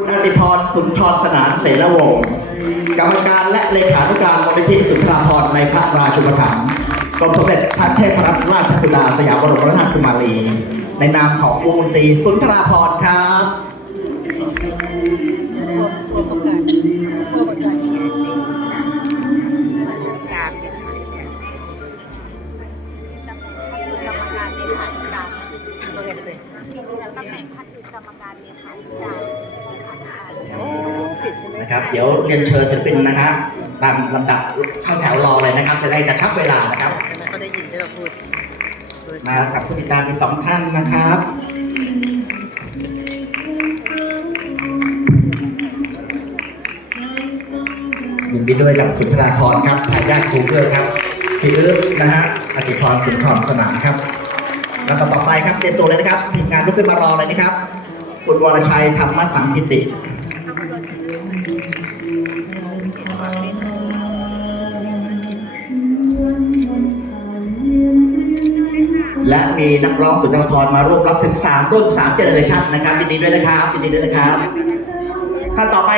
คุณอติพรสุนทรสนานเสรวงศ์กรรมการและเลขานุการมูลนิธิสุนทราพรในพระราชุปถัมภ์กรมสมเด็จพระเทพรัตนราชสุดาสยามบรมราชกุมารี ในนามของวงดนตรีสุนทราพรครับตำแหน่งพัดคือกรรมการเลขาธิการ นะครับ เดี๋ยวเรียนเชิญศิลปินนะฮะตามลำดับเข้าแถวรอเลยนะครับ จะได้กระชับเวลานะครับเขาได้ยินที่เราพูดเบอร์มาสามกับผู้ติดตามอีกสองท่านนะครับยินดีด้วยกับสุนทราพรครับทายาทครูเกอร์ครับพี่อึ๊บนะฮะอติพรสุนทรสนามครับแล้วก็ต่อไปครับเตรียมตัวเลยนะครับทีมงานลุกขึ้นมารอเลยนะครับคุณวรชัยธรรมสังคิติ และมีนักร้องสุนทรภรมาร่วมรับถึง 3 รุ่น3เจเนอเรชันนะครับยินดีด้วยนะครับยินดีด้วยนะครับท่านต่อไป